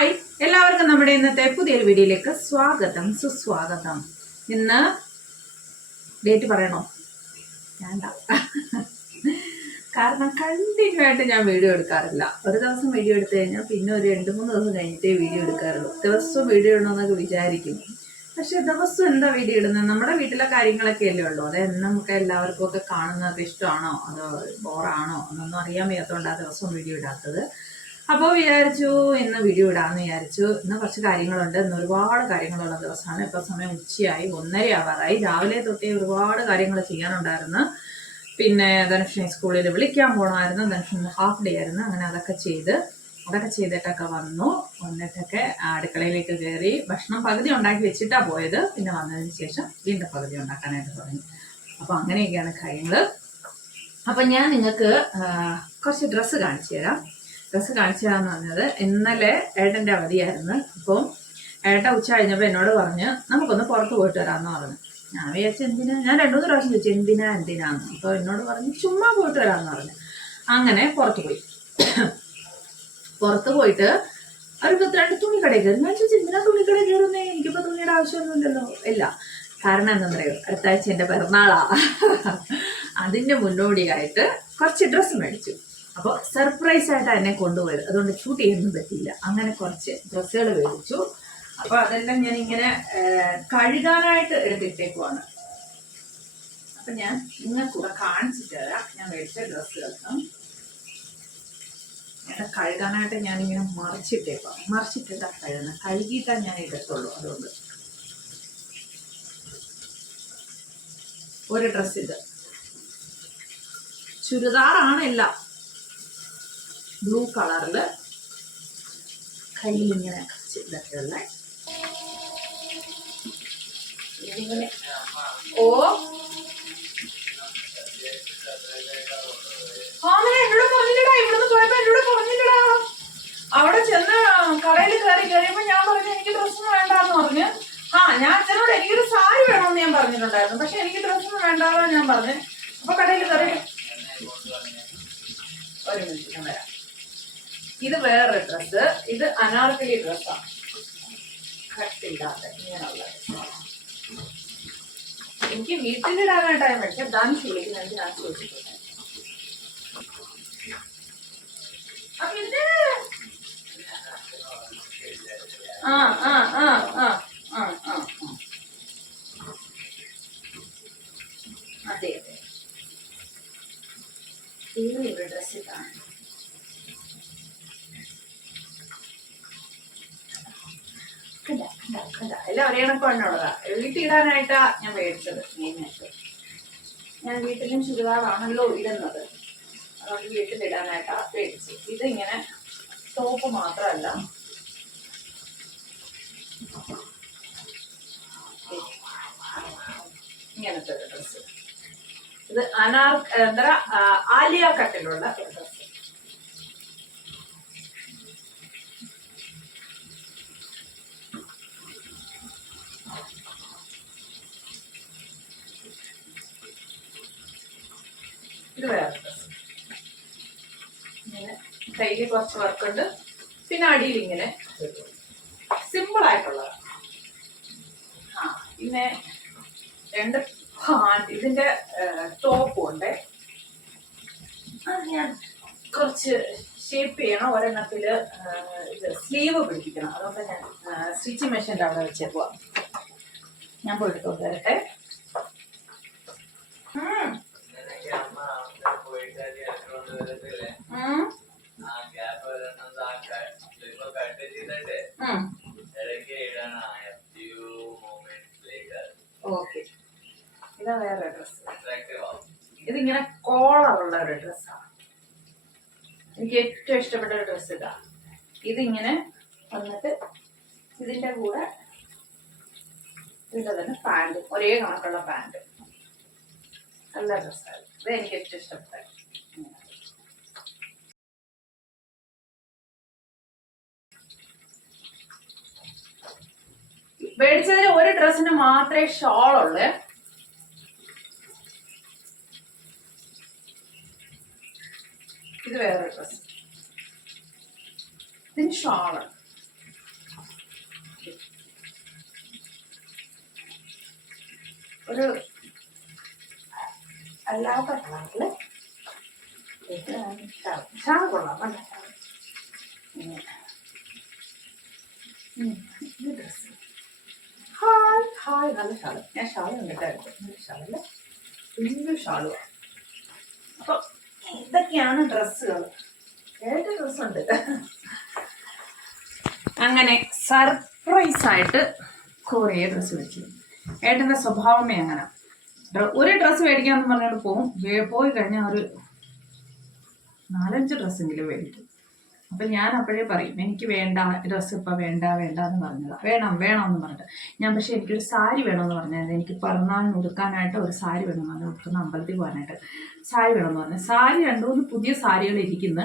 Hi. എല്ലാവർക്കും നമ്മുടെ ഇന്നത്തെ പുതിയൊരു വീഡിയോയിലേക്ക് സ്വാഗതം. സുസ്വാഗതം. ഇന്ന് ഡേറ്റ് പറയണോ? വേണ്ട. കാരണം കണ്ടിന്യൂ ആയിട്ട് ഞാൻ വീഡിയോ എടുക്കാറില്ല. ഒരു ദിവസം വീഡിയോ എടുത്തു കഴിഞ്ഞാൽ പിന്നെ ഒരു രണ്ട് മൂന്ന് ദിവസം കഴിഞ്ഞിട്ടേ വീഡിയോ എടുക്കാറുള്ളൂ. ദിവസവും വീഡിയോ ഇടണമെന്നൊക്കെ വിചാരിക്കും. പക്ഷെ ദിവസം എന്താ വീഡിയോ ഇടുന്നത്? നമ്മുടെ വീട്ടിലെ കാര്യങ്ങളൊക്കെ അല്ലേ ഉള്ളൂ. അത് നമുക്ക് എല്ലാവർക്കും ഒക്കെ കാണുന്നത് ഇഷ്ടമാണോ? അതോ ബോറാണോ എന്നൊന്നും അറിയാൻ വയ്യാത്തതുകൊണ്ട് ആ ദിവസം വീഡിയോ ഇടാത്തത്. അപ്പോൾ വിചാരിച്ചു ഇന്ന് വീഡിയോ ഇടാമെന്ന് വിചാരിച്ചു. ഇന്ന് കുറച്ച് കാര്യങ്ങളുണ്ട്. ഇന്ന് ഒരുപാട് കാര്യങ്ങളുള്ള ദിവസമാണ്. ഇപ്പോൾ സമയം ഉച്ചയായി ഒന്നര ആവാറായി. രാവിലെ തൊട്ടേ ഒരുപാട് കാര്യങ്ങൾ ചെയ്യാനുണ്ടായിരുന്നു. പിന്നെ ധനുഷിനെ സ്കൂളിൽ വിളിക്കാൻ പോകണമായിരുന്നു ധനുഷിന് ഹാഫ് ഡേ ആയിരുന്നു. അങ്ങനെ അതൊക്കെ ചെയ്ത് അതൊക്കെ ചെയ്തിട്ടൊക്കെ വന്നു. വന്നിട്ടൊക്കെ അടുക്കളയിലേക്ക് കയറി ഭക്ഷണം പകുതി ഉണ്ടാക്കി വെച്ചിട്ടാണ് പോയത്. പിന്നെ വന്നതിന് ശേഷം വീണ്ടും പകുതി ഉണ്ടാക്കാനായിട്ട് തുടങ്ങി. അപ്പോൾ അങ്ങനെയൊക്കെയാണ് കാര്യങ്ങൾ അപ്പം ഞാൻ നിങ്ങൾക്ക് കുറച്ച് ഡ്രസ്സ് കാണിച്ചു തരാം. ഡ്രസ്സ് കാണിച്ചു തരാന്ന് പറഞ്ഞത്. ഇന്നലെ ഏട്ടന്റെ അവധിയായിരുന്നു. അപ്പം ഏട്ട ഉച്ച കഴിഞ്ഞപ്പോൾ എന്നോട് പറഞ്ഞ് നമുക്കൊന്ന് പുറത്ത് പോയിട്ട് വരാമെന്ന് പറഞ്ഞു. ഞാൻ വിചാരിച്ചു എന്തിനാ? ഞാൻ രണ്ടു മൂന്ന് പ്രാവശ്യം ചോദിച്ചു എന്തിനാ എന്തിനാന്ന്? അപ്പോൾ എന്നോട് പറഞ്ഞു ചുമ്മാ പോയിട്ട് വരാമെന്ന് പറഞ്ഞു. അങ്ങനെ പുറത്ത് പോയി. പുറത്ത് പോയിട്ട് ഒരു രണ്ട് തുണിക്കടയിൽ കയറി ഞാൻ ചോദിച്ചു എന്തിനാ തുണിക്കടയിൽ കയറുന്നേ? എനിക്കിപ്പോൾ തുണിയുടെ ആവശ്യമൊന്നുമില്ലല്ലോ. ഇല്ല. കാരണം എന്താണെന്നറിയോ അടുത്ത ആഴ്ച എന്റെ പിറന്നാളാ. അതിന്റെ മുന്നോടിയായിട്ട് കുറച്ച് ഡ്രസ്സ് മേടിച്ചു. അപ്പോൾ സർപ്രൈസ് ആയിട്ട് എന്നെ കൊണ്ടുപോയത്. അതുകൊണ്ട് ഷൂട്ട് ചെയ്യാനൊന്നും പറ്റിയില്ല. അങ്ങനെ കുറച്ച് ഡ്രസ്സുകൾ മേടിച്ചു. അപ്പോൾ അതെല്ലാം ഞാൻ ഇങ്ങനെ കഴുകാനായിട്ട് എടുത്തിട്ടേക്കുവാണ്. അപ്പം ഞാൻ നിങ്ങൾക്കൂടെ കാണിച്ചിട്ട് തരാം. ഞാൻ മേടിച്ച ഡ്രസ്സുകൾക്കും. ഞാൻ കഴുകാനായിട്ട് ഞാൻ ഞാനിങ്ങനെ മറിച്ചിട്ടേക്കാം മറിച്ചിട്ടിട്ടാ കഴുകുന്നത് കഴുകിയിട്ടാ ഞാൻ എടുത്തുള്ളൂ അതുകൊണ്ട്. ഒരു ഡ്രസ്സ് ഇത് ചുരിദാറാണ് എല്ലാം. ബ്ലൂ കളറിൽ കയ്യിൽ ഇങ്ങനെ ഇതൊക്കെയുള്ള ഓ. അവിടെ ചെന്ന് കടയിൽ കയറി കഴിയുമ്പോ ഞാൻ പറഞ്ഞു എനിക്ക് ഡ്രസ്സൊന്നും വേണ്ടാന്ന് പറഞ്ഞു. ആ ഞാൻ അച്ഛനോട് എനിക്കൊരു സാരി വേണമെന്ന് ഞാൻ പറഞ്ഞിട്ടുണ്ടായിരുന്നു. പക്ഷെ എനിക്ക് ഡ്രസ്സൊന്നും വേണ്ടാന്ന് ഞാൻ പറഞ്ഞു. അപ്പൊ കടയിൽ കയറി ഒരു മിനിറ്റ് ഞാൻ വരാം. ഇത് വേറെ ഡ്രസ്സ് ഇത് അനാർക്കലി ഡ്രസ്സാണ് കട്ടില്ലാത്ത ഇങ്ങനെയുള്ള എനിക്ക് വീട്ടിലിടാനായിട്ടാണ് പക്ഷെ ഡാൻസ് വിളിക്കുന്നതിന് ഞാൻ ചോദിച്ചിട്ടുണ്ട് ആ ആ ആ ആ ആ. അതെ അതെ. ഒരു ഡ്രസ് ഇതാണ് കണ്ട കണ്ട കണ്ട എല്ലാം ഒരേ കണക്കുള്ളതാ വീട്ടിൽ ഇടാനായിട്ടാ ഞാൻ മേടിച്ചത് മെയിനായിട്ട് ഞാൻ വീട്ടിലും ചുരിദാറാണല്ലോ ഇടുന്നത്. അതുകൊണ്ട് വീട്ടിലിടാനായിട്ടാ മേടിച്ചത്. ഇതിങ്ങനെ ടോപ്പ് മാത്രമല്ല. ഇങ്ങനത്തെ ഒരു ഡ്രസ്സ് ഇത് അനാർ എന്താ ആലിയ കട്ടിലുള്ള ഒരു ഡ്രസ്സ് ഇത് ഇങ്ങനെ കയ്യിൽ കുറച്ച് വർക്കുണ്ട് പിന്നെ അടിയിൽ ഇങ്ങനെ സിമ്പിൾ ആയിട്ടുള്ളതാണ് ആ പിന്നെ രണ്ട് ഇതിന്റെ ടോപ്പും ഉണ്ട്. അത് ഞാൻ കുറച്ച് ഷേപ്പ് ചെയ്യണം. ഒരെണ്ണത്തിൽ ഇത് സ്ലീവ് പിടിപ്പിക്കണം. അതുകൊണ്ട് ഞാൻ സ്റ്റിച്ചിങ് മെഷീന്റെ അവിടെ വെച്ചേക്കുക ഞാൻ പോയിട്ട് എടുത്തോണ്ട് വരട്ടെ ഉം. നിനക്ക് അമ്മ അവിടെ പോയിട്ട് അത് എടുത്തോണ്ട് വരത്തില്ലേ? ഉം. ആ gap ഒരെണ്ണം ദാ ക- ഇപ്പൊ cut ചെയ്തിട്ട് ഉം. ഇടയ്ക്ക് ഇടണം. A few moments later. Okay ഇതാ വേറെ ഡ്രസ്സ് Attractive കോളർ ഉള്ള ഒരു ഡ്രസ്സാണ് എനിക്ക് ഏറ്റവും ഇഷ്ടപ്പെട്ട ഒരു ഡ്രസ്സ് ഇതാ. ഇതിങ്ങനെ വന്നിട്ട് ഇതിന്റെ കൂടെ ഇതിന്റെ തന്നെ പാന്റ് ഒരേ കണക്കുള്ള പാന്റ് നല്ല ഡ്രസ്സാണ് ഇത് എനിക്ക് ഏറ്റവും ഇഷ്ടപ്പെട്ടത്. മേടിച്ചതിന് ഒരു ഡ്രസ്സിന് മാത്രമേ ഷോൾ ഉള്ളു ഇത് വേറെ ഡ്രസ് ഇതിന് ഒരു അല്ലാത്ത കളറിൽ ഷാൾ കൊള്ളാം ഇത് ഡ്രസ്സ്. ഹായ് ഹായ് നല്ല ഷാൾ. ഞാൻ ഷാൾ കണ്ടിട്ടായിരുന്നു. നല്ല ഷാളല്ല? വലിയ ഷാളുമാണ് അപ്പൊ ഇതൊക്കെയാണ് ഡ്രസ്സുകൾ ഏഴ് ഡ്രസ്സുണ്ട്? അങ്ങനെ സർപ്രൈസ് ആയിട്ട് കുറേ ഡ്രസ്സ് മേടിച്ചു ഏട്ടന്റെ സ്വഭാവമേ അങ്ങനെ. ഒരു ഡ്രസ്സ് മേടിക്കാന്ന് പറഞ്ഞിട്ട് പോകും പോയി കഴിഞ്ഞാൽ ഒരു നാലഞ്ച് ഡ്രസ്സെങ്കിലും മേടിക്കും. അപ്പം ഞാൻ അപ്പോഴേ പറയും എനിക്ക് വേണ്ട ഡ്രസ്സ് ഇപ്പം വേണ്ട വേണ്ട എന്ന് പറഞ്ഞതാ. വേണം വേണം എന്ന് പറഞ്ഞിട്ട്. ഞാൻ പക്ഷേ എനിക്കൊരു സാരി വേണമെന്ന് പറഞ്ഞാൽ എനിക്ക് പിറന്നാളിന് ഉടുക്കാനായിട്ട് ഒരു സാരി വേണം. എന്ന് പറഞ്ഞു ഉടുക്കുന്ന അമ്പലത്തിൽ പോകാനായിട്ട് സാരി വേണമെന്ന് പറഞ്ഞു. സാരി രണ്ടു മൂന്ന് പുതിയ സാരികൾ ഇരിക്കുന്ന.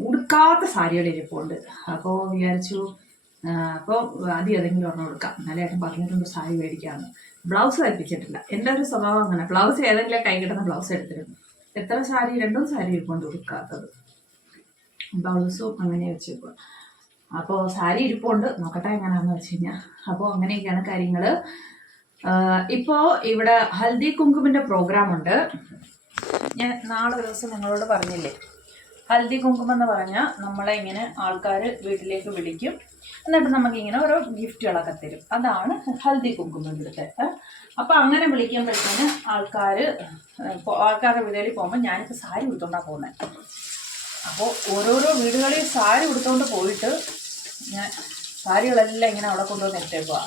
ഉടുക്കാത്ത സാരികൾ ഇരിപ്പുണ്ട്. അപ്പോൾ വിചാരിച്ചു അപ്പോൾ ആദ്യം ഏതെങ്കിലും ഒരെണ്ണം കൊടുക്കാം എന്നാലേ ഏട്ടൻ പറഞ്ഞിട്ടുണ്ട് സാരി മേടിക്കാമെന്ന് ബ്ലൗസ് തയ്പ്പിച്ചിട്ടില്ല എന്റെ ഒരു സ്വഭാവം അങ്ങനെ. ബ്ലൗസ് ഏതെങ്കിലും കൈ കിട്ടുന്ന ബ്ലൗസ് എടുത്തിരുന്നു. എത്ര സാരി? രണ്ടും സാരി ഇരിപ്പുണ്ട് ഉടുക്കാത്തത്. ബ്ലൗസും അങ്ങനെ വെച്ചേക്കുക അപ്പോൾ സാരി ഇരിപ്പുണ്ട്. നോക്കട്ടെ എങ്ങനെയാണെന്ന് വെച്ച് കഴിഞ്ഞാൽ അപ്പോൾ അങ്ങനെയൊക്കെയാണ് കാര്യങ്ങൾ ഇപ്പോൾ ഇവിടെ ഹൽദി കുങ്കുമിന്റെ പ്രോഗ്രാം ഉണ്ട്. ഞാൻ നാളെ ദിവസം നിങ്ങളോട് പറഞ്ഞില്ലേ? ഹൽദി കുങ്കുമം എന്ന് പറഞ്ഞാൽ നമ്മളെ ഇങ്ങനെ ആൾക്കാർ വീട്ടിലേക്ക് വിളിക്കും. എന്നിട്ട് നമുക്കിങ്ങനെ ഓരോ ഗിഫ്റ്റുകളൊക്കെ തരും. അതാണ് ഹൽദി കുങ്കുമം ഇവിടുത്തെ. അപ്പോൾ അങ്ങനെ വിളിക്കുമ്പോഴത്തേന് ആൾക്കാർ ആൾക്കാരുടെ വീടുകളിൽ പോകുമ്പോൾ ഞാനിപ്പോൾ സാരി ഉടുത്തോണ്ടാണ് പോകുന്നത് അപ്പോൾ ഓരോരോ വീടുകളിൽ സാരി കൊടുത്തുകൊണ്ട് പോയിട്ട് ഞാൻ സാരികളെല്ലാം ഇങ്ങനെ അവിടെ കൊണ്ടുവന്ന് ഇട്ടേക്കുക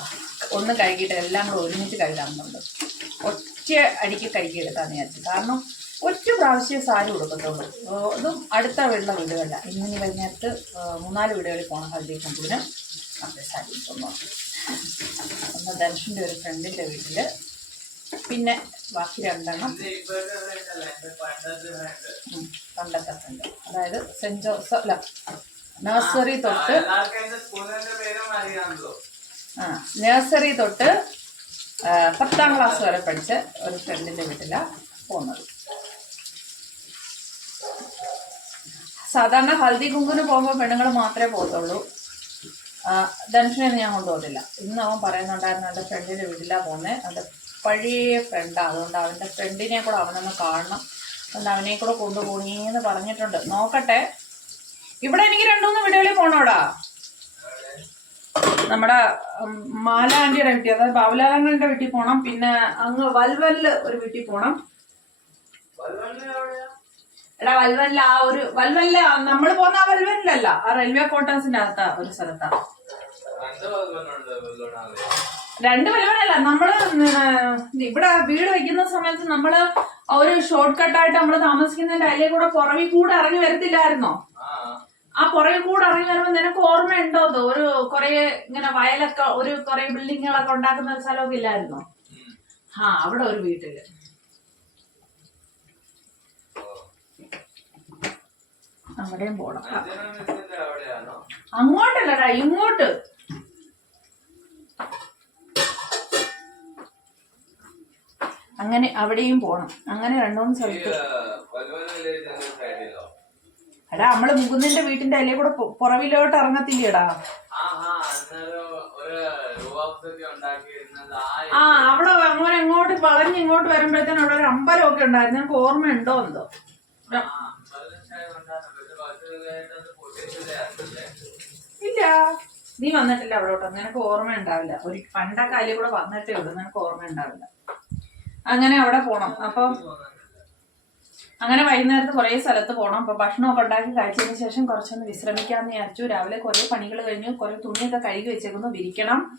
ഒന്ന് കഴുകിയിട്ട് എല്ലാം കൂടെ ഒരുമിച്ച് കഴുകാമെന്നുണ്ട് ഒറ്റ അടിക്ക് കഴുകി എടുക്കാന്ന് വിചാരിച്ചു. കാരണം ഒറ്റ പ്രാവശ്യം സാരി കൊടുക്കത്തുള്ളൂ അതും അടുത്ത വീട്ടിലെ വീടുകളില്ല ഇങ്ങനെ കഴിഞ്ഞിട്ട് മൂന്നാൽ വീടുകളിൽ പോകണം ഹൽദി കുമ്പുവിന് അപ്പോൾ സാരി ഉടുക്കുന്നു ഒന്ന് ധനുഷിന്റെ ഒരു ഫ്രണ്ടിന്റെ വീട്ടിൽ പിന്നെ ബാക്കി രണ്ടെണ്ണം. ഫ്രണ്ട് അതായത് സെന്റ് ജോസഫ് അല്ല നഴ്സറി തൊട്ട് ആ നഴ്സറി തൊട്ട് പത്താം ക്ലാസ് വരെ പഠിച്ച ഒരു ഫ്രണ്ടിന്റെ വീട്ടിലാണ് പോകുന്നത്. സാധാരണ ഹൽദി കുങ്കുന് പോകുമ്പോൾ പെണ്ണുങ്ങൾ മാത്രമേ പോകത്തുള്ളൂ. ധനുഷിനെ ഞാൻ കൊണ്ടുപോകത്തില്ല. ഇന്ന് അവൻ പറയുന്നുണ്ടായിരുന്നു എന്റെ ഫ്രണ്ടിന്റെ വീട്ടിലാണ് പോകുന്നത് അവന്റെ പഴയ ഫ്രണ്ടാണ് അതുകൊണ്ട് അവന്റെ ഫ്രണ്ടിനെ കൂടെ അവനൊന്ന് കാണണം. അതുകൊണ്ട് അവനെ കൂടെ കൊണ്ടുപോണീന്ന് പറഞ്ഞിട്ടുണ്ട്. നോക്കട്ടെ. ഇവിടെ എനിക്ക് രണ്ടു മൂന്ന് വീടുകളിൽ പോണോടാ. നമ്മുടെ മാല ആന്റിയുടെ വീട്ടിൽ അതായത് ബാബുലാലങ്ങളുടെ വീട്ടിൽ പോണം. പിന്നെ അങ്ങ് വൽവൽ ഒരു വീട്ടിൽ പോണം. എടാ വൽവല്ല ആ ഒരു വൽവല്ല നമ്മൾ പോകുന്ന ആ വൽവലിലല്ല ആ റെയിൽവേ ക്വാർട്ടേഴ്സിന്റെ അകത്താ ഒരു സ്ഥലത്താ. രണ്ട് പരിപാടിയല്ല നമ്മൾ ഇവിടെ വീട് വെക്കുന്ന സമയത്ത് നമ്മൾ ഒരു ഷോർട്ട് കട്ടായിട്ട് നമ്മൾ താമസിക്കുന്നതിന്റെ അതിലെ കൂടെ പുറകിൽ കൂടെ ഇറങ്ങി വരത്തില്ലായിരുന്നോ? ആ പുറകിൽ കൂടെ ഇറങ്ങി വരുമ്പോ നിനക്ക് ഓർമ്മയുണ്ടോ അത്? ഒരു കുറെ ഇങ്ങനെ വയലൊക്കെ ഒരു കുറെ ബിൽഡിങ്ങുകളൊക്കെ ഉണ്ടാക്കുന്ന ഒരു സ്ഥലമൊക്കെ ഇല്ലായിരുന്നോ. ആ അവിടെ ഒരു വീട്ടിൽ. അവിടെയും പോണം. അങ്ങോട്ടല്ലടാ ഇങ്ങോട്ട്. അങ്ങനെ അവിടെയും പോണം. അങ്ങനെ രണ്ടു മൂന്ന് സ്ഥലത്ത് എടാ നമ്മൾ മുകുന്ദന്റെ വീട്ടിന്റെ അല്ലേ കൂടെ പുറവിലോട്ട് ഇറങ്ങത്തില്ലേടാ? ആ അവിടെ അങ്ങനെ ഇങ്ങോട്ട് വളഞ്ഞ് ഇങ്ങോട്ട് വരുമ്പോഴത്തേനും അവിടെ ഒരു അമ്പലം ഒക്കെ ഉണ്ടായിരുന്നു ഞങ്ങൾക്ക് ഓർമ്മയുണ്ടോ എന്തോ ഇല്ല. നീ വന്നിട്ടില്ല അവിടോട്ട്. നിനക്ക് ഓർമ്മ ഉണ്ടാവില്ല. ഒരു പണ്ടൊക്കെ അല്ലെ കൂടെ വന്നിട്ടേ ഉള്ളൂ. നിനക്ക് ഓർമ്മ ഉണ്ടാവില്ല. അങ്ങനെ അവിടെ പോണം. അപ്പം അങ്ങനെ വൈകുന്നേരത്ത് കുറേ സ്ഥലത്ത് പോകണം അപ്പോൾ ഭക്ഷണമൊക്കെ ഉണ്ടാക്കി കഴിച്ചതിന് ശേഷം കുറച്ചൊന്ന് വിശ്രമിക്കാമെന്ന് വിചാരിച്ചു. രാവിലെ കുറേ പണികൾ കഴിഞ്ഞു. കുറേ തുണിയൊക്കെ കഴുകി വെച്ചേക്കുന്നു. വിരിക്കണം.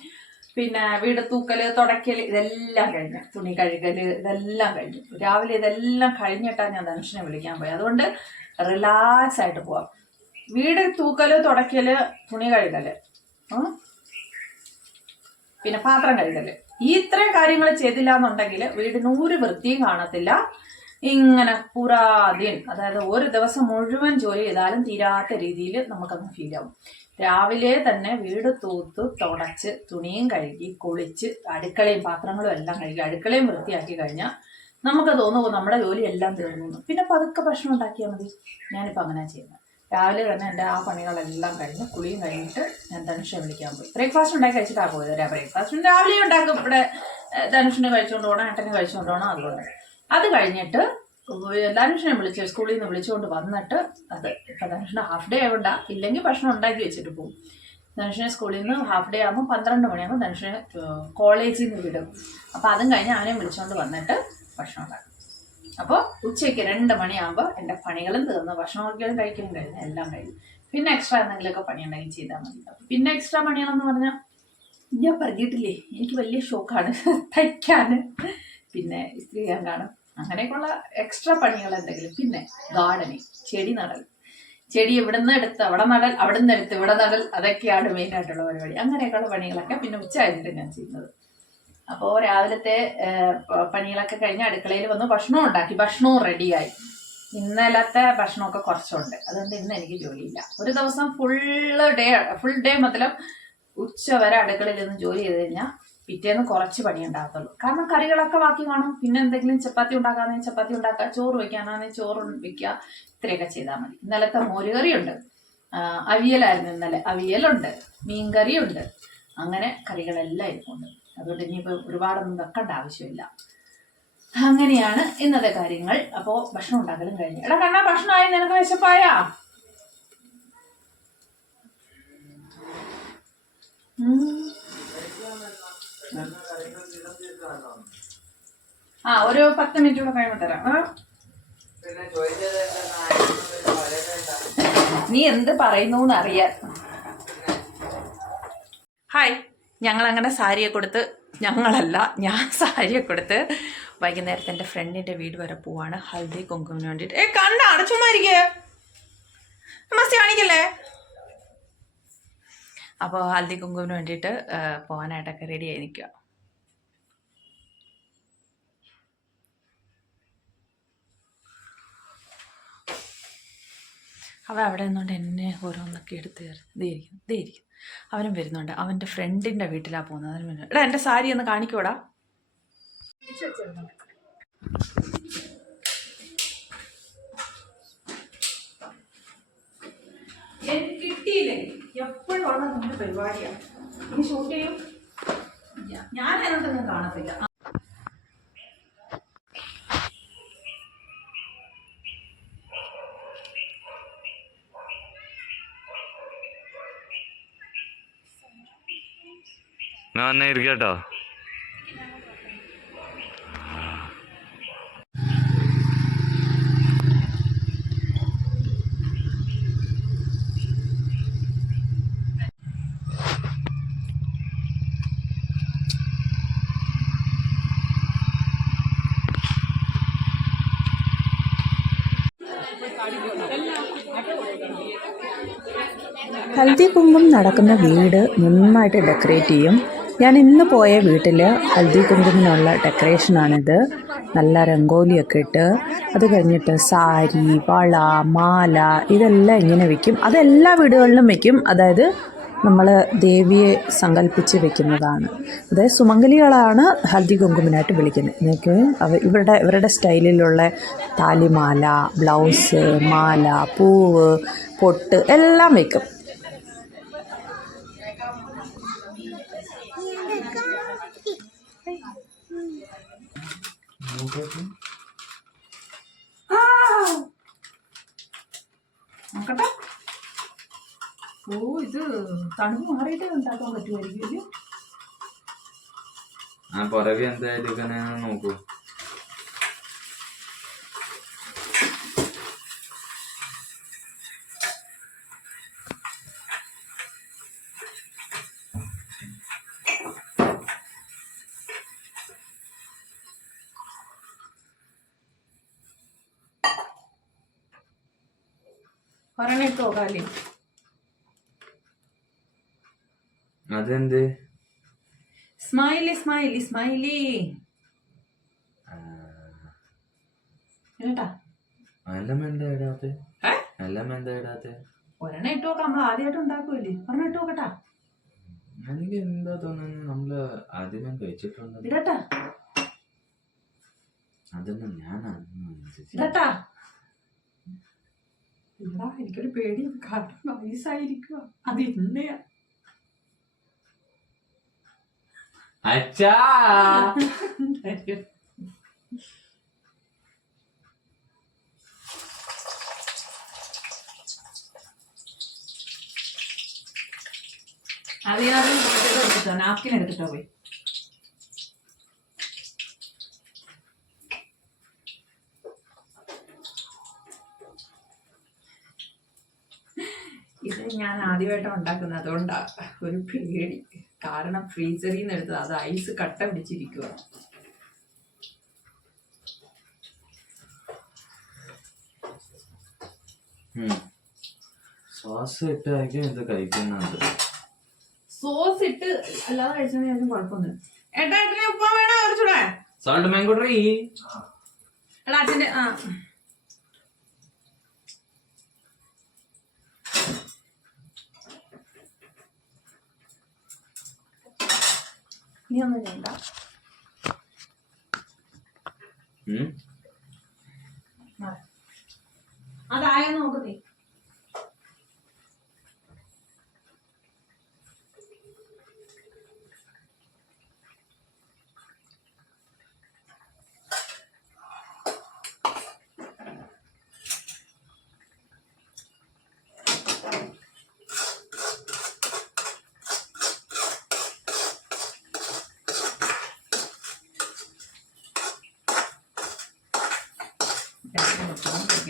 പിന്നെ വീട് തൂക്കൽ തുടയ്ക്കൽ ഇതെല്ലാം കഴിഞ്ഞു. തുണി കഴുകൽ ഇതെല്ലാം കഴിഞ്ഞു. രാവിലെ ഇതെല്ലാം കഴിഞ്ഞിട്ടാണ് ഞാൻ ധനുഷിനെ വിളിക്കാൻ പോയി. അതുകൊണ്ട് റിലാക്സ് ആയിട്ട് പോവാം. വീട് തൂക്കൽ തുടയ്ക്കൽ തുണി കഴുകൽ. ഉം. പിന്നെ പാത്രം കഴുകൽ. ഈ ഇത്രയും കാര്യങ്ങൾ ചെയ്തില്ല എന്നുണ്ടെങ്കിൽ വീടിന് ഒരു വൃത്തിയും കാണത്തില്ല. ഇങ്ങനെ പുറാദ്യൻ അതായത് ഒരു ദിവസം മുഴുവൻ ജോലി ചെയ്താലും തീരാത്ത രീതിയിൽ നമുക്കങ്ങ് ഫീൽ ആവും. രാവിലെ തന്നെ വീട് തൂത്ത് തുടച്ച് തുണിയും കഴുകി കുളിച്ച് അടുക്കളയും പാത്രങ്ങളും എല്ലാം കഴുകി അടുക്കളയും വൃത്തിയാക്കി കഴിഞ്ഞാൽ നമുക്ക് തോന്നുമോ നമ്മുടെ ജോലി എല്ലാം തീർന്നു. പിന്നെ പതുക്കെ ഭക്ഷണം ഉണ്ടാക്കിയാൽ മതി. ഞാനിപ്പോൾ അങ്ങനെ ചെയ്യുന്നത് രാവിലെ തന്നെ എന്റെ ആ പണികളെല്ലാം കഴിഞ്ഞ് കുളിയും കഴിഞ്ഞിട്ട് ഞാൻ ധനുഷ വിളിക്കാൻ പോയി. ബ്രേക്ക്ഫാസ്റ്റ് ഉണ്ടാക്കി കഴിച്ചിട്ടാണ് പോയത്. ബ്രേക്ക്ഫാസ്റ്റ് രാവിലെ ഉണ്ടാക്കും. ഇവിടെ ധനുഷിനെ കഴിച്ചുകൊണ്ട് പോകണം ഏട്ടനെ കഴിച്ചുകൊണ്ട് പോകണം അതുകൊണ്ട് അത് കഴിഞ്ഞിട്ട് ധനുഷിനെ വിളിച്ച് സ്കൂളിൽ നിന്ന് വിളിച്ചുകൊണ്ട് വന്നിട്ട് അത് ഇപ്പം ധനുഷിന് ഹാഫ് ഡേ ആവണ്ട ഇല്ലെങ്കിൽ ഭക്ഷണം ഉണ്ടാക്കി വെച്ചിട്ട് പോകും ധനുഷിനെ സ്കൂളിൽ നിന്ന് ഹാഫ് ഡേ ആകുമ്പോൾ പന്ത്രണ്ട് മണിയാകുമ്പോൾ ധനുഷിനെ കോളേജിൽ നിന്ന് വിടും. അപ്പോൾ അതും കഴിഞ്ഞ് അവനെ വിളിച്ചുകൊണ്ട് വന്നിട്ട് ഭക്ഷണം ഉണ്ടാക്കും. അപ്പോൾ ഉച്ചയ്ക്ക് രണ്ട് മണിയാകുമ്പോൾ എന്റെ പണികളും തീർന്നു. ഭക്ഷണം കഴിക്കലും കഴിഞ്ഞു എല്ലാം കഴിഞ്ഞു. പിന്നെ എക്സ്ട്രാ എന്തെങ്കിലുമൊക്കെ പണി ഉണ്ടെങ്കിൽ ചെയ്താൽ മതി. പിന്നെ എക്സ്ട്രാ പണിയാണെന്ന് പറഞ്ഞാൽ ഞാൻ പറഞ്ഞിട്ടില്ലേ എനിക്ക് വലിയ ഷോക്കാണ്. തയ്ക്കാൻ പിന്നെ ഇസ്ത്രീ കാണും അങ്ങനെയൊക്കെയുള്ള എക്സ്ട്രാ പണികൾ എന്തെങ്കിലും. പിന്നെ ഗാർഡനിങ് ചെടി നടൽ. ചെടി ഇവിടുന്ന് എടുത്ത് അവിടെ നടൽ അവിടെ നിന്ന് എടുത്ത് ഇവിടെ നടൽ. അതൊക്കെയാണ് മെയിനായിട്ടുള്ള പരിപാടി. അങ്ങനെയൊക്കെയുള്ള പണികളൊക്കെ പിന്നെ ഉച്ച കഴിഞ്ഞിട്ട് ഞാൻ ചെയ്യുന്നത്. അപ്പോൾ രാവിലത്തെ പണികളൊക്കെ കഴിഞ്ഞ് അടുക്കളയിൽ വന്ന് ഭക്ഷണം ഉണ്ടാക്കി. ഭക്ഷണവും റെഡിയായി ഇന്നലത്തെ ഭക്ഷണമൊക്കെ കുറച്ചുണ്ട്. അതുകൊണ്ട് ഇന്ന് എനിക്ക് ജോലിയില്ല. ഒരു ദിവസം ഫുള്ള് ഡേ ഫുൾ ഡേ മുതലും ഉച്ച വരെ അടുക്കളയിൽ നിന്ന് ജോലി ചെയ്ത് കഴിഞ്ഞാൽ പിറ്റേന്ന് കുറച്ച് പണി ഉണ്ടാകത്തുള്ളൂ. കാരണം കറികളൊക്കെ ബാക്കി കാണും. പിന്നെ എന്തെങ്കിലും ചപ്പാത്തി ഉണ്ടാക്കാണെങ്കിൽ ചപ്പാത്തി ഉണ്ടാക്കുക ചോറ് വയ്ക്കാനാണെങ്കിൽ ചോറ് വയ്ക്കുക ഇത്രയൊക്കെ ചെയ്താൽ മതി. ഇന്നലത്തെ മോരുകറിയുണ്ട് അവിയലായിരുന്നു ഇന്നലെ. അവിയലുണ്ട് മീൻകറിയുണ്ട്. അങ്ങനെ കറികളെല്ലാം ഇരിപ്പുണ്ട് അതുകൊണ്ട് ഇനിയിപ്പോൾ ഒരുപാടൊന്നും വെക്കേണ്ട ആവശ്യമില്ല. അങ്ങനെയാണ് ഇന്നത്തെ കാര്യങ്ങൾ. അപ്പോൾ ഭക്ഷണം ഉണ്ടാക്കലും കഴിഞ്ഞു. എടാ കണ്ണാ ഭക്ഷണമായി നിനക്ക് വിശപ്പായാ. ആ ഒരു പത്ത് മിനിറ്റ് കൂടെ കഴിയുമ്പോൾ തരാം. നീ എന്ത് പറയുന്നു അറിയാൻ. ഹായ്. ഞങ്ങൾ അങ്ങനെ സാരിയെ കൊടുത്ത് ഞങ്ങളല്ല ഞാൻ സാരിയെ കൊടുത്ത് വൈകുന്നേരത്തെ എന്റെ ഫ്രണ്ടിന്റെ വീട് വരെ പോവാണ്. ഹൽദി കുങ്കുമിന് വേണ്ടിയിട്ട്. ഏ കണ്ട അടച്ചുമാരിക്കേ മസ്തി കാണിക്കല്ലേ? അപ്പോൾ ഹൽദി കുങ്കുമിന് വേണ്ടിയിട്ട് പോകാനായിട്ടൊക്കെ റെഡി ആയി നിൽക്കുക അവ അവിടെ നിന്നുകൊണ്ട് എന്നെ ഓരോന്നൊക്കെ എടുത്ത് കയറി. ഇതായിരിക്കും ഇതായിരിക്കും അവനും വരുന്നുണ്ട്. അവന്റെ ഫ്രണ്ടിന്റെ വീട്ടിലാണ് പോകുന്നത്. അതിന് എടാ എന്റെ സാരി ഒന്ന് കാണിക്കൂടാ കിട്ടിയില്ലേ? എപ്പോഴും ഉള്ള നമ്മുടെ പരിപാടിയാണ് ഇനി ഷൂട്ട് ചെയ്യും? ഞാൻ അതിനോട്ടൊന്നും കാണത്തില്ല. ഞാൻ വന്നേ ഇരിക്കട്ടോ ഹൽദി കുങ്കും നടക്കുന്ന വീട് നന്നായിട്ട് ഡെക്കറേറ്റ് ചെയ്യും. ഞാൻ ഇന്ന് പോയ വീട്ടിൽ ഹൽദി കുങ്കുമിനുള്ള ഡെക്കറേഷനാണിത്. നല്ല രംഗോലിയൊക്കെ ഇട്ട് അത് കഴിഞ്ഞിട്ട് സാരി വള മാല ഇതെല്ലാം ഇങ്ങനെ വെക്കും. അതെല്ലാ വീടുകളിലും വെക്കും. അതായത് നമ്മൾ ദേവിയെ സങ്കല്പിച്ച് വെക്കുന്നതാണ്. അതായത് സുമംഗലികളാണ് ഹൽദി കുങ്കുമിനായിട്ട് വിളിക്കുന്നത്. എന്നൊക്കെ അവ ഇവരുടെ ഇവരുടെ സ്റ്റൈലിലുള്ള താലിമാല ബ്ലൗസ് മാല പൂവ് പൊട്ട് എല്ലാം വെക്കും. നോക്കട്ടെ. ഓ ഇത് തണുപ്പ് മാറിയിട്ട് ഉണ്ടാക്കാൻ പറ്റുമായിരിക്കും ആ പുറവി എന്തായാലും നോക്കൂ. നോക്കാല്ലേ അതെന്ത്? Smiley smiley smiley. കേട്ടാ ഒരെണ്ണം ഇട്ട് നോക്കാം നമ്മൾ ആദ്യമായിട്ട് ഉണ്ടാക്കുമല്ലേ ഒരെണ്ണം ഇട്ട് നോക്കട്ടാ. എനിക്ക് എന്താ തോന്നുന്നു നമ്മൾ ആദ്യമേ കഴിച്ചിട്ടുണ്ട്? ഇടട്ടാ. അതൊന്നും ഞാൻ ഇടട്ടാ. ഇടാ എനിക്കൊരു പേടി കാരണം വയസ്സായിരിക്കുക അത് ഇന്നയാ. അച്ഛാ! എടുത്തിട്ടോ നാപ്കിൻ എടുത്തിട്ടോ. പോയി. ഇത് ഞാൻ ആദ്യമായിട്ട് ഉണ്ടാക്കുന്നത്. അതുകൊണ്ടാ ഒരു പേടി. കാരണം ഫ്രീസറിൽ നിന്ന് എടുത്തത്. അത് ഐസ് കട്ട പിടിച്ചിരിക്കുക സോസ് ഇട്ടായിരിക്കും ഇത് കഴിക്കുന്നുണ്ട്. സോസ് ഇട്ട് അല്ലാതെ കഴിച്ചാൽ കുഴപ്പമൊന്നും ഏട്ടാ ഏട്ടനെ ഉപ്പ വേണോ? കുറച്ചുകൂടെ സോൾട്ട് മാംഗോ ട്രീ എടാ അച്ഛന്റെ ആ. നീ ഒന്നും ചെയ്യണ്ട അതായ നോക്ക് നീ ഏട്ടനെ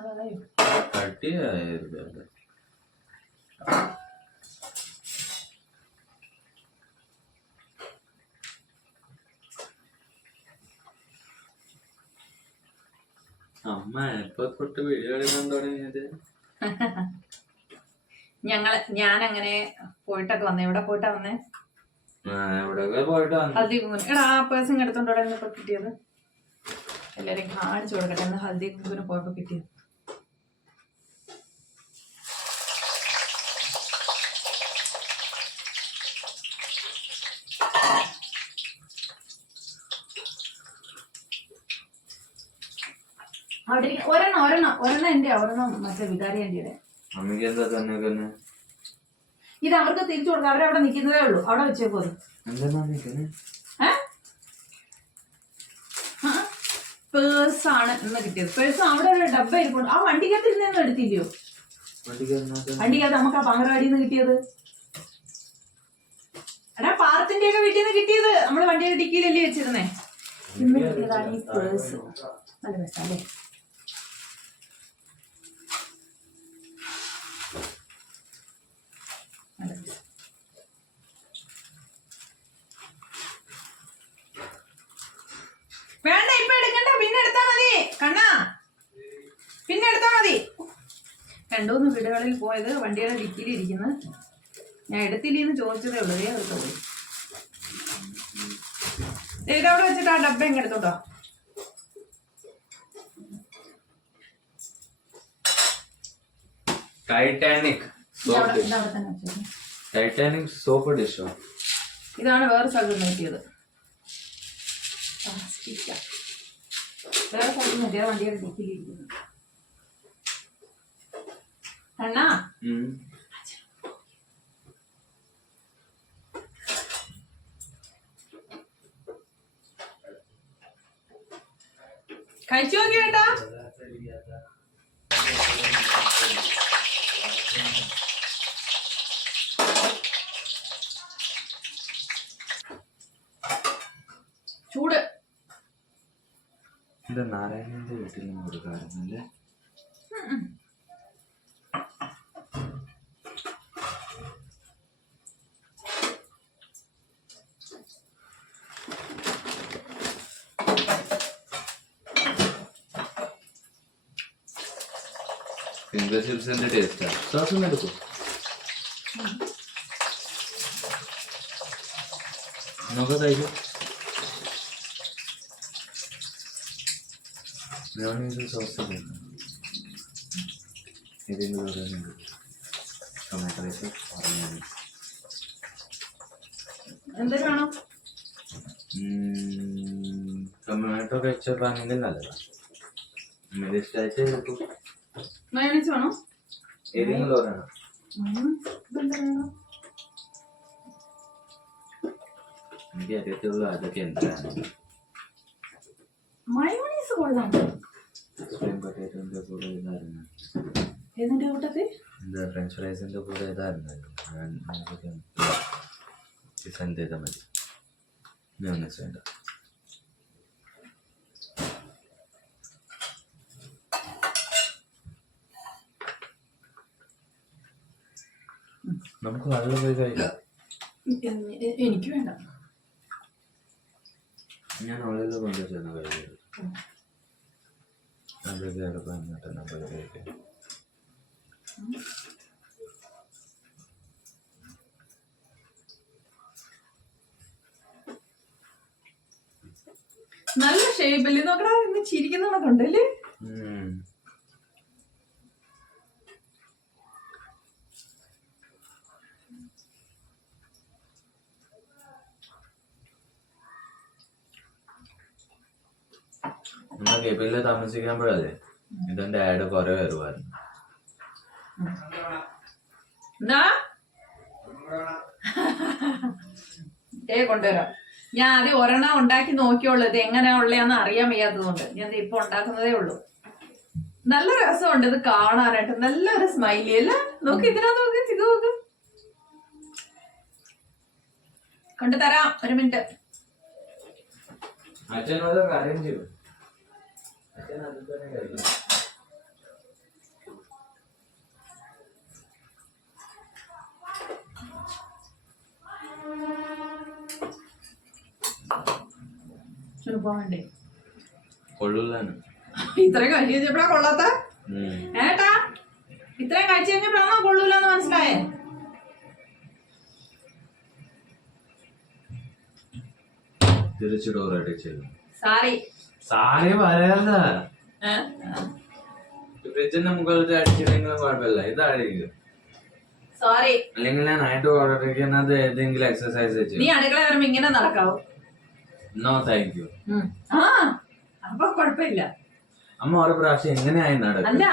അതായോ കട്ടിയായിരുന്നു അമ്മ എപ്പോ തൊട്ട് വീഡിയോ എടുക്കാൻ തുടങ്ങിയത്? ഞങ്ങൾ ഞാൻ അങ്ങനെ പോയിട്ടൊക്കെ വന്നേ. എവിടെ പോയിട്ടാ വന്നേ ആ, എവിടെയൊക്കെ പോയിട്ട് വന്നു ഹൽദി കുങ്കുമം എടാ ആ പേഴ്സൺ എടുത്തോണ്ടോടെ ഇപ്പൊ കിട്ടിയത്. എല്ലാരും കാണിച്ചു കൊടുക്കട്ടെ. എന്ന് ഹൽദി കുങ്കുമിന് പോയപ്പോ കിട്ടിയത്. അവിടെ ഇരി- ഒരെണ്ണം ഒരെണ്ണം ഒരെണ്ണം എന്റെ ഒരെണ്ണം മറ്റേ വികാരി എന്റെ അമ്മയ്ക്ക് എന്താ തന്നെ ഇത് അവർക്ക് തിരിച്ചു കൊടുക്കാം. അവരവിടെ നിൽക്കുന്നതേ ഉള്ളൂ. അവിടെ വെച്ചേക്കോ എന്താ നിൽക്കുന്നത് പേഴ്സ് ആണ് ഇന്ന് കിട്ടിയത്. പേഴ്സ് അവിടെ ഒരു ഡബ്ബ ഇരിപ്പുണ്ട്. ആ വണ്ടിക്കകത്ത് ഇരുന്നൊന്നും എടുത്തില്ലയോ? വണ്ടിക്കകത്ത് നമുക്ക് ആ പാങ്ങറാടിയിൽ നിന്ന് കിട്ടിയത്? എടാ പാറത്തിന്റെ ഒക്കെ വീട്ടിൽ നിന്ന് കിട്ടിയത്. നമ്മൾ വണ്ടിയുടെ ഡിക്കിയിലല്ലേ വെച്ചിരുന്നേ? ഇന്ന് കിട്ടിയതാണ് ഈ പേഴ്സ്. നല്ല രസല്ലേ പോയത് വണ്ടിയുടെ വിക്കിലിരിക്കുന്ന ഞാൻ എടുത്തില്ലെന്ന് ചോദിച്ചതേ ഉള്ളൂ. എടുത്തോ പോയി. ഇതവിടെ വെച്ചിട്ട് ആ ഡബ്ബ എങ്ങനെ എടുത്തോട്ടോ. Titanic soap. ടൈറ്റാനിക് ഡിഷോ ഇതാണ് വേറെ സ്ഥലത്ത് നോക്കിയത്. വേറെ സ്ഥലത്ത് നോക്കിയത് വണ്ടിയുടെ ഡിക്കിയിൽ ഇരിക്കുന്നു കണ്ണാ? കഴിച്ചു നോക്കി കേട്ടാ ചൂട്. ഇത് നാരായണന്റെ വീട്ടിൽ നിന്ന് കൊടുക്കാറുണ്ടല്ലേ ఇంకా చిప్స్ టేస్ట్ సాస్ ఎందుకు నగదైదు mayonnaise sauce వేయండి ఇది ఇందులో రెండు టమాటా వేసి ఆరెంజ్ ఎంత కాను టమాటో కేచప్ అనేది నల్లదా మెరిస్ట్ అయితే മയോണൈസ് വേണോ? ഏതെങ്കിലും ഒരെണ്ണം? എനിക്ക് അറിയത്തുള്ളൂ അതൊക്കെ എന്താണ്? മയോണീസ് കൊള്ളാം. സ്പ്രിംഗ് പൊട്ടാറ്റോന്റെ കൂടെ ഇതായിരുന്നു. ഏതിന്റെ കൂട്ടത്തിൽ? എന്താ ഫ്രഞ്ച് ഫ്രൈസിന്റെ കൂടെ ഇതായിരുന്നു. ഞാൻ ചിക്കൻ ചെയ്താൽ മതി. മയോണൈസ് വേണ്ട നമുക്ക് നല്ല പോയി കഴിക്കാം എനിക്ക് വേണ്ട. ഞാൻ അവിടെ നമ്മൾ കഴിക്കാം നല്ല ഷേപ്പല്ലേ നോക്കടാ ഇന്ന് കണ്ടല്ലേ ഉണ്ടല്ലേ നമ്മളെ കേപ്പിൽ താമസിക്കുമ്പോഴല്ലേ? ഇതിന്റെ ആഡ് കുറെ വരുമായിരുന്നു എന്താ? ഏ കൊണ്ടുവരാം. ഞാൻ ആദ്യം ഒരെണ്ണം ഉണ്ടാക്കി നോക്കിയുള്ളൂ. ഇത് എങ്ങനെയാ ഉള്ളതെന്ന് അറിയാൻ വയ്യാത്തതുകൊണ്ട്. ഞാൻ ഇപ്പൊ ഉണ്ടാക്കുന്നതേ ഉള്ളൂ. നല്ല രസമുണ്ട് ഇത് കാണാനായിട്ട്. നല്ലൊരു സ്മൈലി അല്ല? നോക്ക് ഇതിനാ നോക്ക് ഇത് നോക്ക്. കൊണ്ടുതരാം. ഒരു മിനിറ്റ്. അച്ഛനത് കാര്യം ചെയ്യും പോകണ്ടേ കൊള്ളൂലാണ് ഇത്രയും കഴിച്ചു കഴിഞ്ഞപ്പോഴാ കൊള്ളാത്ത. ഏട്ടാ ഇത്രയും കഴിച്ചു കഴിഞ്ഞപ്പോഴാണോ കൊള്ളൂലെന്ന് മനസ്സിലായേ? തിരിച്ചു ഡോർ അടിച്ചു സാറി സാരി വരല്ല ഫ്രിഡ്ജിന്റെ മുകളിൽ കുഴപ്പമില്ല. സോറി. അല്ലെങ്കിൽ ഞാൻ നൈറ്റ് ഓർഡർ ചെയ്യുന്നത് ഏതെങ്കിലും എക്സസൈസ് നീ ചെയ്യും അടുക്കള വരുമ്പോ ഇങ്ങനെ നടക്കാവോ? നോ താങ്ക് യു ആ അപ്പൊ കുഴപ്പമില്ല. അമ്മ ഓരോ പ്രാവശ്യം എങ്ങനെയായി നടക്കും? അല്ല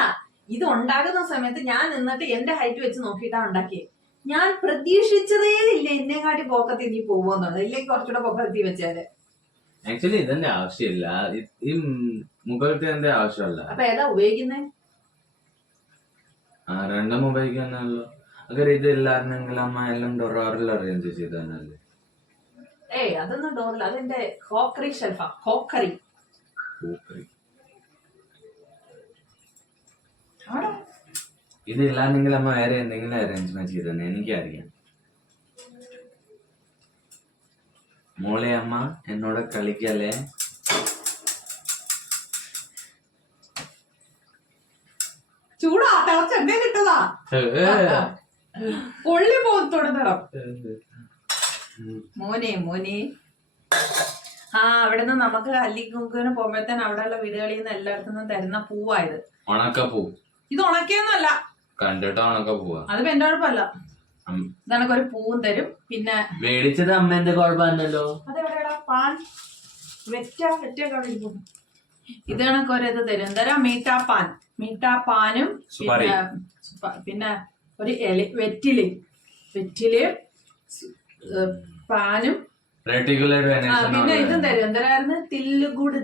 ഇത് ഉണ്ടാകുന്ന സമയത്ത് ഞാൻ നിന്നിട്ട് എന്റെ ഹൈറ്റ് വെച്ച് നോക്കിയിട്ടാ ഉണ്ടാക്കിയത് ഞാൻ പ്രതീക്ഷിച്ചതേ ഇല്ല എന്നെ കാട്ടി പൊക്കത്തിൽ നീ പോകുമെന്നുള്ളത് ഇല്ലെങ്കിൽ കുറച്ചുകൂടെ പൊക്കത്തിൽ വെച്ചാൽ ആക്ച്വലി ഇതിന്റെ ആവശ്യമില്ല. ഈ എന്റെ ആവശ്യമല്ല. അപ്പൊ ഏതാ ഉപയോഗിക്കുന്നേ? ആ രണ്ടും ഉപയോഗിക്കാന്നല്ലോ അगर ഇതില്ലായിരുന്നെങ്കിൽ അമ്മ എല്ലാം ഡൊറാറിൽ അറേഞ്ച് ചെയ്താനല്ലേ ഏയ് അതൊന്നും ഡോറില്ല അതെന്റെ ഹോക്കറി ഷെൽഫാ ഹോക്കറി പൂക്കറി ആണോ? ഇതില്ലാന്നെങ്കിൽ അമ്മ വേറെ എന്തെങ്കിലും അറേഞ്ച്മെന്റ് ചെയ്തന്നെ എനിക്കറിയാം. മോളെ അമ്മ എന്നോട് കളിക്കല്ലേ? ചൂടാ തിളച്ച എണ്ണ കിട്ടതാ പൊള്ളി പോകത്തോടെ നിറം മോനെ മോനെ. ആ അവിടുന്ന് നമുക്ക് അല്ലിക്കുക്കിന് പോകുമ്പോഴത്തേന് അവിടെയുള്ള വീടുകളിൽ നിന്ന് എല്ലായിടത്തു നിന്നും തരുന്ന പൂവായത് ഉണക്കപ്പൂ. ഇത് ഉണക്കിയൊന്നുമല്ല. കണ്ടിട്ട് ഉണക്കപ്പൂവാ. അത് എന്റെ കുഴപ്പമല്ല. ഇതണക്ക് ഒരു പൂവും തരും. പിന്നെ മേടിച്ചത് അമ്മ എന്ത് കുഴപ്പമില്ലല്ലോ അതെവിടെയാടാ പാൻ. വെറ്റ ഇരിക്കുന്നു ഇത് കണക്ക് ഒരു ഇത് തരും. തരാം മീറ്റാ പാൻ മീറ്റാ പാനും പിന്നെ പിന്നെ ഒരു എലി വെറ്റിലയും. വെറ്റിലയും പാനും പിന്നെ ഇതും തരും. എന്തരായിരുന്നു? തില്ലുകൂട്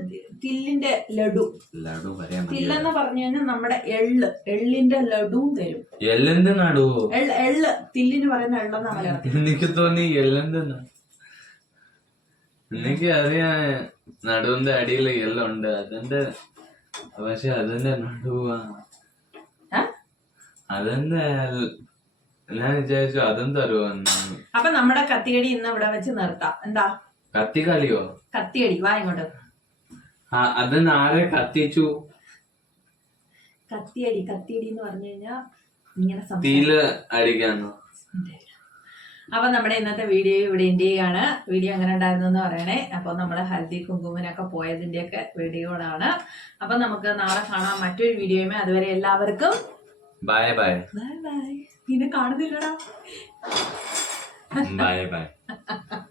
തില്ലിന്റെ ലഡു. ലഡു തില്ലെന്ന് പറഞ്ഞു കഴിഞ്ഞാൽ നമ്മുടെ എള്ള്. എള്ളിന്റെ ലഡുവും തരും. എല്ലെന്ത് നടു? എള്ള്. തില്ലിന് പറയുന്ന എള്ളെന്നാ മലയാളത്തിൽ എനിക്ക് തോന്നി എല്ലെന്തെന്ന് എനിക്ക് അറിയാ നടുവിന്റെ അടിയിൽ എല്ലുണ്ട് അതിന്റെ പക്ഷെ അതിന്റെ നടുവാ? അതിന്റെ ഞാൻ വിചാരിച്ചു അതും തരുമെന്ന് അപ്പൊ നമ്മുടെ കത്തിയടി ഇന്ന് ഇവിടെ വെച്ച് നിർത്താം. എന്താ? കത്തിക്കളിയോ? കത്തിയടി. വാ ഇങ്ങോട്ട്. ആ അത് നാളെ കത്തിച്ചു. കത്തിയടി കത്തിയടി എന്ന് പറഞ്ഞു കഴിഞ്ഞാ ഇങ്ങനെ സംസാരിക്കും. അടിക്കാന്നോ അപ്പൊ നമ്മുടെ ഇന്നത്തെ വീഡിയോ ഇവിടെ ഇന്ത്യയാണ് വീഡിയോ എങ്ങനെ ഉണ്ടായിരുന്നു എന്ന് പറയണേ. അപ്പൊ നമ്മൾ ഹൽദി കുങ്കുമനൊക്കെ പോയതിന്റെയൊക്കെ വീഡിയോകളാണ്. അപ്പൊ നമുക്ക് നാളെ കാണാം മറ്റൊരു വീഡിയോയുമേ അതുവരെ എല്ലാവർക്കും ബൈ ബൈ ബൈ ബൈ പിന്നെ കാണുന്നില്ലടാ. Bye bye